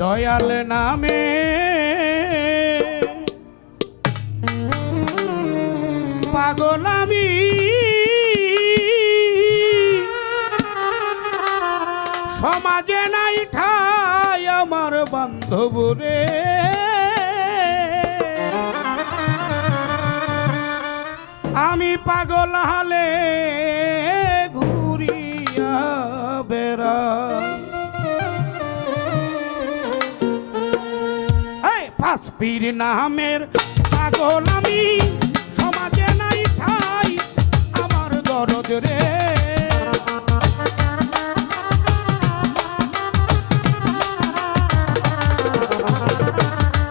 দয়াল নামে পাগল আমি, সমাজে নাই ঠাই আমার বান্ধব রে। আমি পাগল হালে ঘুরিয়া বেড়াই, ফাঁসপির নামের পাগল আমি, সমাজে নাই ঠাই আমার দরদ রে।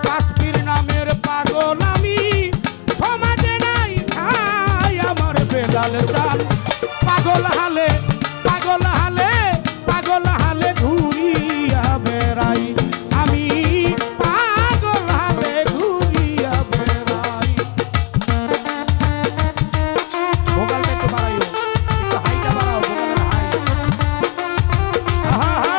ফাঁসপির নামের পাগল আমি, সমাজে নাই ঠাই আমার বেলাল চাল। পাগল হালে পাগল হালে পাগল হালে ঘুরিয়া বেড়াই, আমি পাগল হালে ঘুরিয়া বেড়াই। ভোকালটা একটু বাড়াইও, একটু হাইটা বাড়াও, ভোকালটা হাই। আহা হা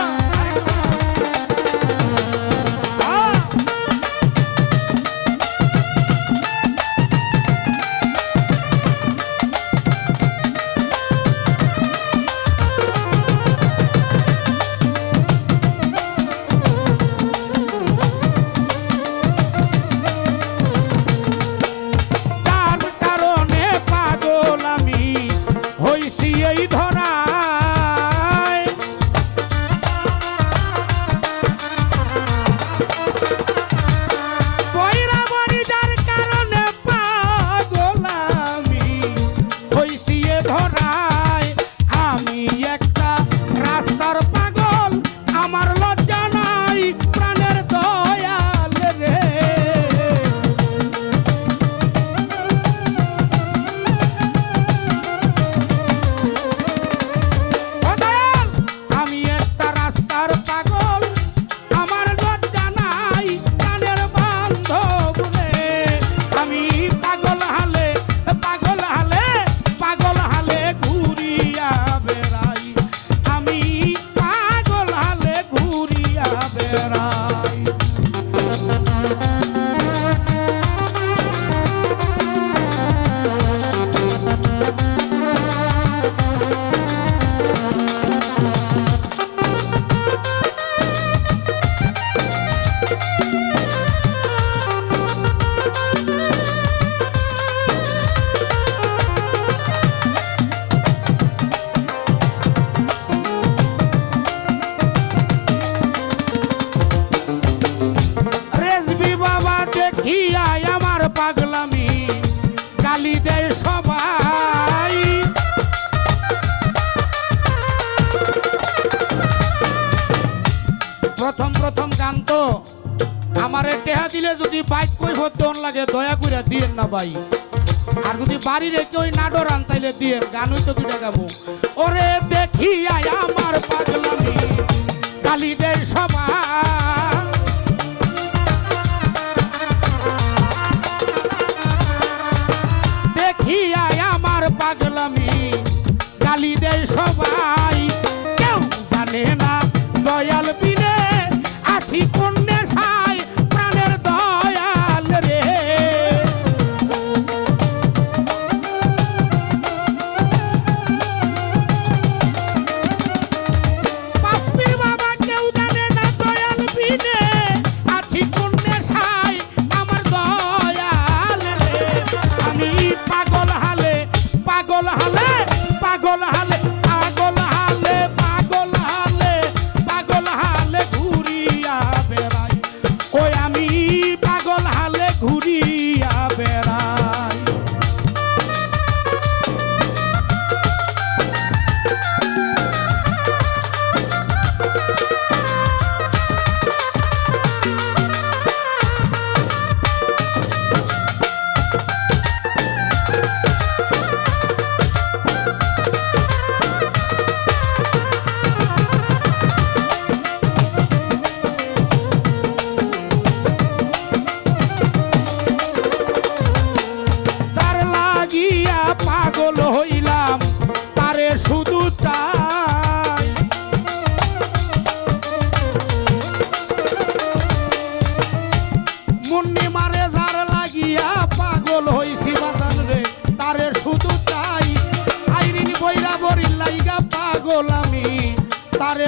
পাগলামি গালি দেয় সবাই। প্রথম প্রথম গান তো আমারে টেহা দিলে যদি বাইক কই ভর্তন লাগে দয়া কইরা দিয়েন না ভাই, আর যদি বাড়ি রেখে ওই নাডর আন তাইলে দিয়েন, গানই তো দুইটা গাবো। ওরে দেখিয়া আমার পাগলামি গালি দেয় সবাই, আমার পাগলামি গালি দেয় সবাই। কেউ জানে না দয়াল বিনে আছি কোন নেশায়, প্রাণের দয়াল রে। বাপ্পির বাবা কেউ জানে না দয়াল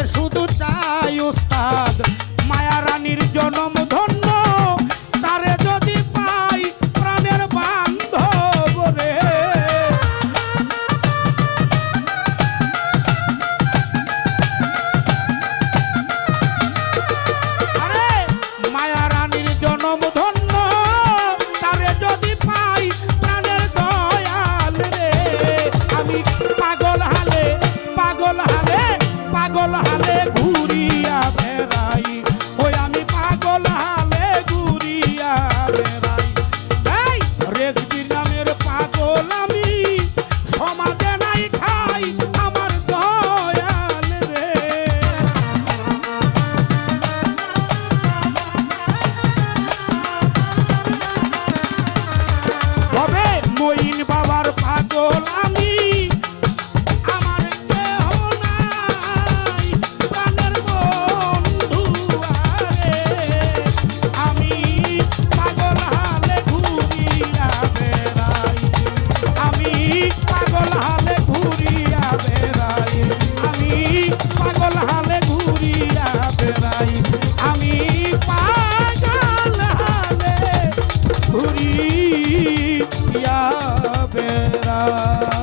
শুধু চাই উস্তাদ মায়া রানীর জনম ধন্য তারে যদি পাই প্রাণের বান্ধব রে আরে মায়া রানীর জনম ধন্য তারে যদি পাই প্রাণের দয়াল রে আমি পাগল হালে পাগল হালে পাগল হালে ঘুরিয়া বেড়াই ওই আমি পাগল হালে ঘুরিয়া বেড়াই এই রেজবির নামের পাগল আমি সমাজে নাই খাই আমার দয়াল রে তবে মঈন বাবার পাগল আমি আমার কেহ নাই প্রাণের বন্ধু আরে আমি পাগল হালে ঘুরিয়া বেড়াই আমি পাগল হালে ঘুরিয়া বেড়াই আমি পাগল হালে ঘুরিয়া বেড়াই আমি পাগল হালে ঘুরিয়া বেড়াই